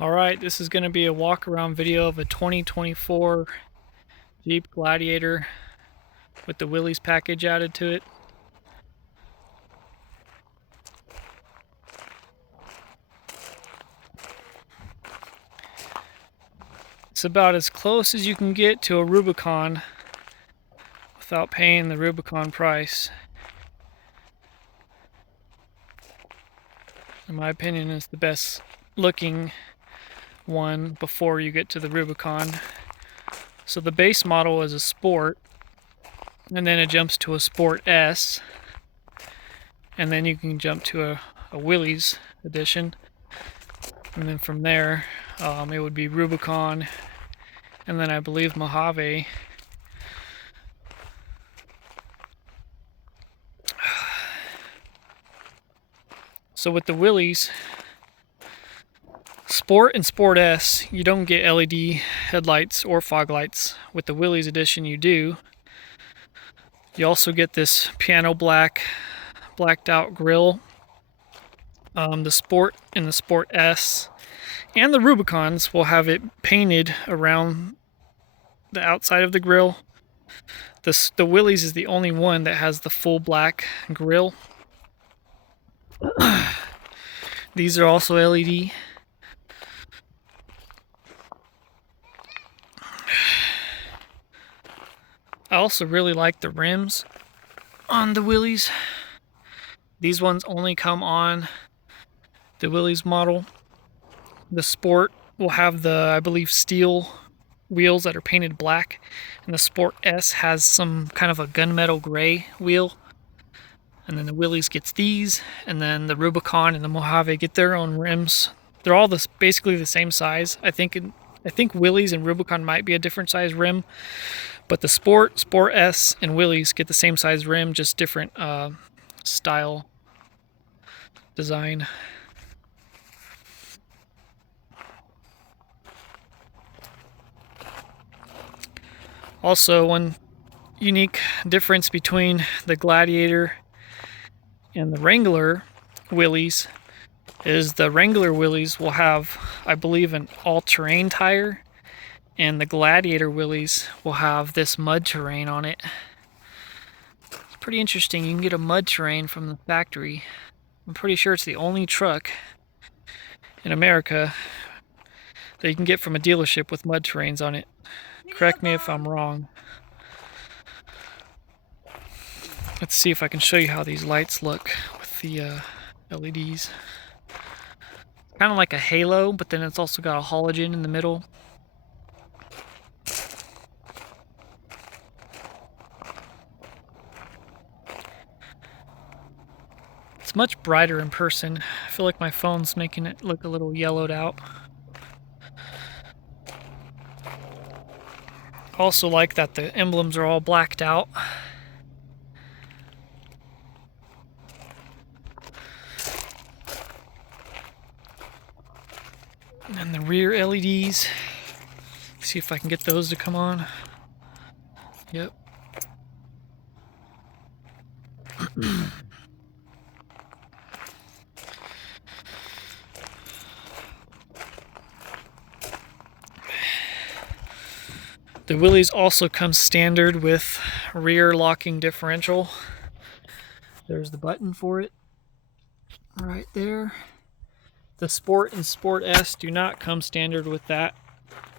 Alright, this is going to be a walk around video of a 2024 Jeep Gladiator with the Willys package added to it. It's about as close as you can get to a Rubicon without paying the Rubicon price. In my opinion, it's the best looking one before you get to the Rubicon. So the base model is a Sport, and then it jumps to a Sport S, and then you can jump to a Willys edition, and then from there it would be Rubicon, and then I believe Mojave. So with the Willys Sport and Sport S, you don't get LED headlights or fog lights. With the Willys edition, you do. You also get this piano blacked out grille. The Sport and the Sport S and the Rubicons will have it painted around the outside of the grille. The Willys is the only one that has the full black grille. These are also LED. I also really like the rims on the Willys. These ones only come on the Willys model. The Sport will have the, I believe, steel wheels that are painted black, and the Sport S has some kind of a gunmetal gray wheel. And then the Willys gets these, and then the Rubicon and the Mojave get their own rims. They're all basically the same size. I think Willys and Rubicon might be a different size rim, but the Sport, Sport S, and Willys get the same size rim, just different style design. Also, one unique difference between the Gladiator and the Wrangler Willys is the Wrangler Willys will have, I believe, an all-terrain tire, and the Gladiator Willys will have this mud terrain on it. It's pretty interesting. You can get a mud terrain from the factory. I'm pretty sure it's the only truck in America that you can get from a dealership with mud terrains on it. Correct me if I'm wrong. Let's see if I can show you how these lights look with the LEDs. Kind of like a halo, but then it's also got a halogen in the middle. It's much brighter in person. I feel like my phone's making it look a little yellowed out. Also like that the emblems are all blacked out. And the rear LEDs. See if I can get those to come on. Yep. The Willys also comes standard with rear locking differential. There's the button for it right there. The Sport and Sport S do not come standard with that.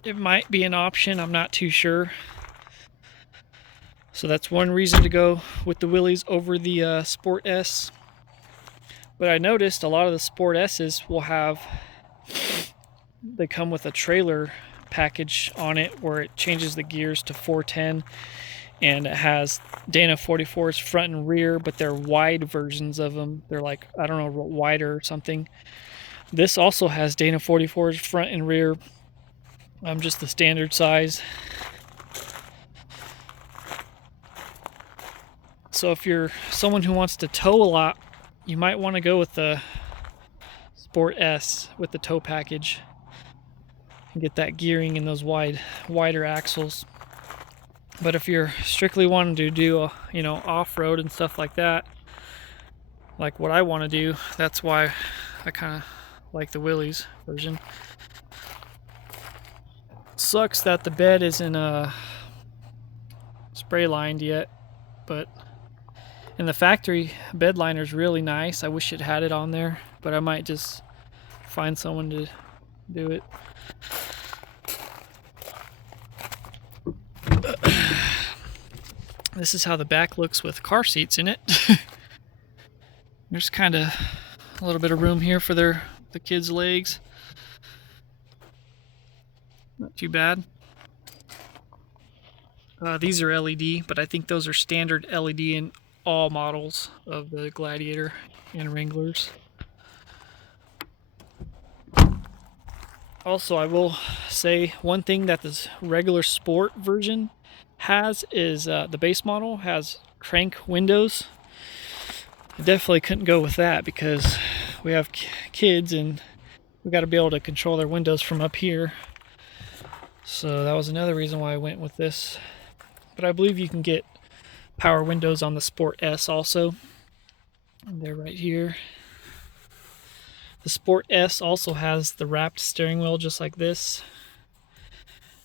It might be an option, I'm not too sure. So that's one reason to go with the Willys over the Sport S. But I noticed a lot of the Sport S's will have, they come with a trailer package on it where it changes the gears to 410, and it has Dana 44s front and rear, but they're wide versions of them. They're like, I don't know, wider or something. This also has Dana 44s front and rear, just the standard size. So if you're someone who wants to tow a lot, you might want to go with the Sport S with the tow package and get that gearing in those wider axles. But if you're strictly wanting to do off-road and stuff like that, like what I want to do, that's why I kind of like the Willys version. Sucks that the bed isn't spray lined yet, but in the factory bed liner is really nice. I wish it had it on there, but I might just find someone to do it. This is how the back looks with car seats in it. There's kind of a little bit of room here for the kids' legs. Not too bad. These are LED, but I think those are standard LED in all models of the Gladiator and Wranglers. Also, I will say one thing that this regular sport version has is the base model has crank windows. I definitely couldn't go with that because we have kids and we got to be able to control their windows from up here. So that was another reason why I went with this. But I believe you can get power windows on the Sport S also. And they're right here. The Sport S also has the wrapped steering wheel just like this.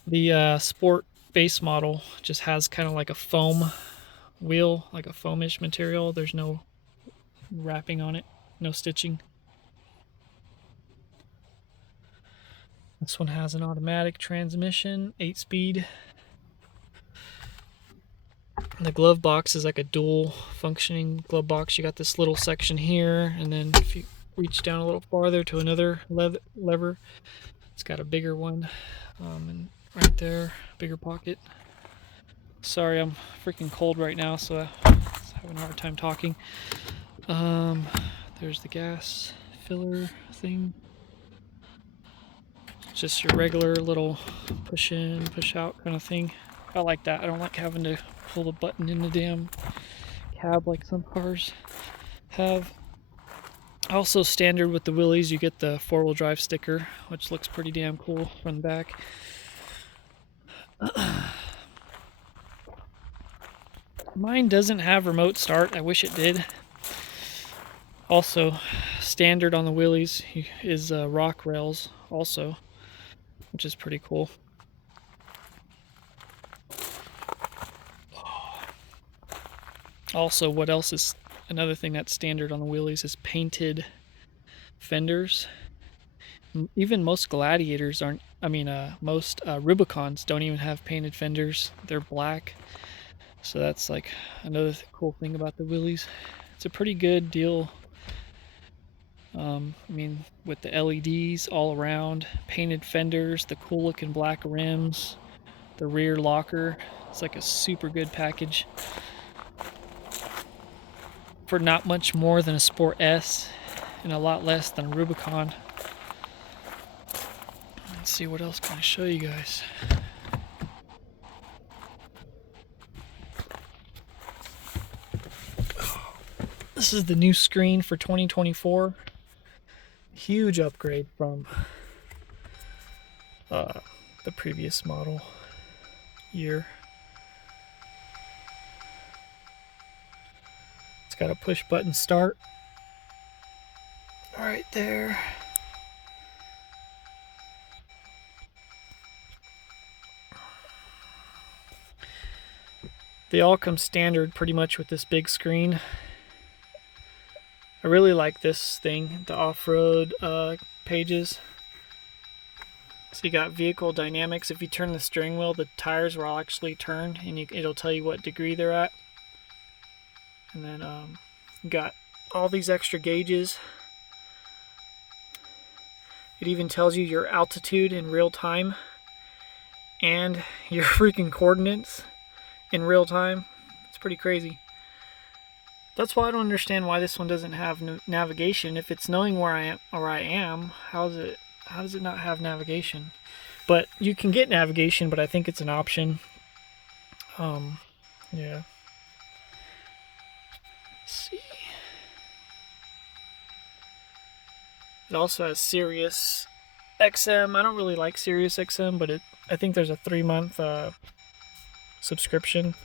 The Sport base model just has kind of like a foam wheel, like a foamish material. There's no wrapping on it, no stitching. This one has an automatic transmission, 8-speed. The glove box is like a dual functioning glove box. You got this little section here, and then if you reach down a little farther to another lever, it's got a bigger one, and right there, bigger pocket. Sorry, I'm freaking cold right now, so I'm having a hard time talking. There's the gas filler thing. It's just your regular little push in, push out kind of thing. I like that. I don't like having to pull the button in the damn cab like some cars have. Also standard with the Willys, you get the 4-wheel drive sticker, which looks pretty damn cool from the back. Mine doesn't have remote start. I wish it did. Also, standard on the Willys is rock rails also, which is pretty cool. Also, what else is another thing that's standard on the Willys is painted fenders. Even most Gladiators aren't, most Rubicons don't even have painted fenders. They're black. So that's like another cool thing about the Willys. It's a pretty good deal. With the LEDs all around, painted fenders, the cool looking black rims, the rear locker. It's like a super good package for not much more than a Sport S and a lot less than a Rubicon. Let's see, what else can I show you guys? This is the new screen for 2024. Huge upgrade from the previous model year. It's got a push button start right there. They all come standard pretty much with this big screen. I really like this thing, the off-road pages. So you got vehicle dynamics. If you turn the steering wheel, the tires will actually turn, and it'll tell you what degree they're at. And then you got all these extra gauges. It even tells you your altitude in real time and your freaking coordinates in real time. It's pretty crazy. That's why I don't understand why this one doesn't have navigation. If it's knowing where I am, how does it not have navigation? But you can get navigation, but I think it's an option. Yeah. Let's see. It also has Sirius XM. I don't really like Sirius XM, but I think there's a 3-month subscription.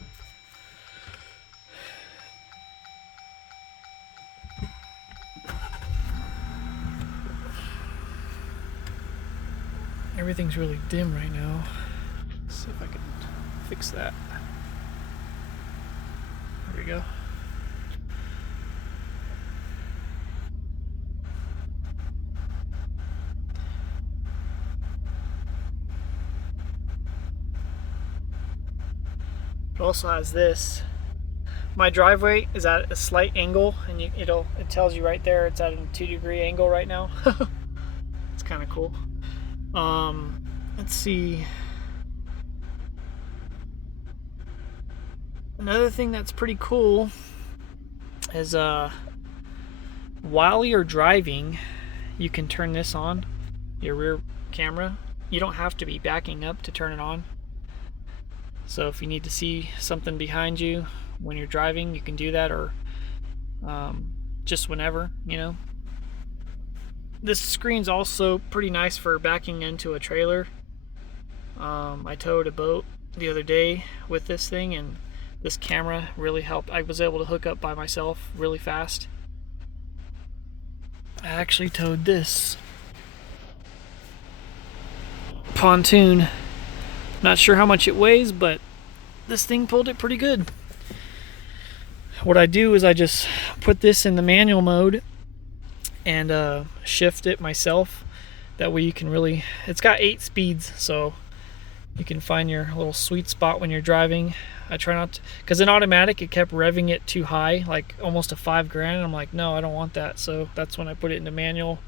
Everything's really dim right now. Let's see if I can fix that. There we go. It also has this. My driveway is at a slight angle, and it tells you right there it's at a 2-degree angle right now. It's kind of cool. Let's see. Another thing that's pretty cool is while you're driving, you can turn this on, your rear camera. You don't have to be backing up to turn it on. So if you need to see something behind you when you're driving, you can do that, or just whenever, you know. This screen's also pretty nice for backing into a trailer. I towed a boat the other day with this thing, and this camera really helped. I was able to hook up by myself really fast. I actually towed this pontoon. Not sure how much it weighs, but this thing pulled it pretty good. What I do is I just put this in the manual mode and shift it myself. That way you can really, it's got 8 speeds, so you can find your little sweet spot when you're driving. I try not to, because in automatic it kept revving it too high, like almost to 5 grand, and I'm like, no, I don't want that. So that's when I put it into manual,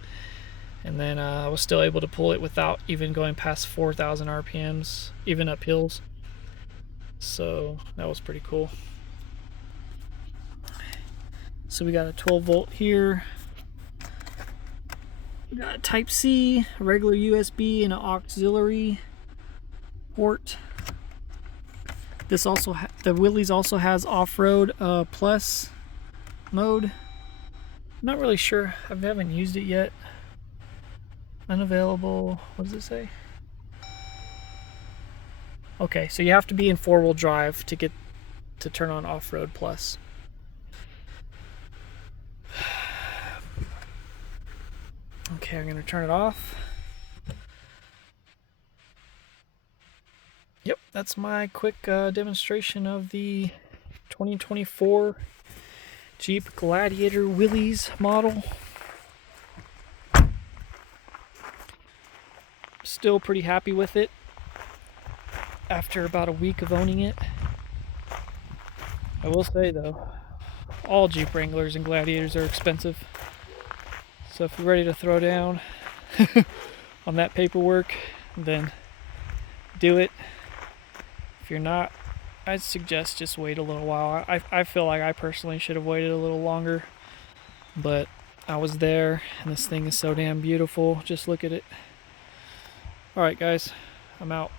and then I was still able to pull it without even going past 4,000 RPMs, even up hills. So that was pretty cool. So we got a 12 volt here. We got a Type C, a regular USB, and an auxiliary port. This also, the Willys also has off-road plus mode. I'm not really sure. I haven't used it yet. Unavailable. What does it say? Okay, so you have to be in 4-wheel drive to get to turn on off-road plus. Okay, I'm gonna turn it off. Yep, that's my quick demonstration of the 2024 Jeep Gladiator Willys model. Still pretty happy with it after about a week of owning it. I will say though, all Jeep Wranglers and Gladiators are expensive. So if you're ready to throw down on that paperwork, then do it. If you're not, I'd suggest just wait a little while. I feel like I personally should have waited a little longer, but I was there, and this thing is so damn beautiful. Just look at it. Alright guys, I'm out.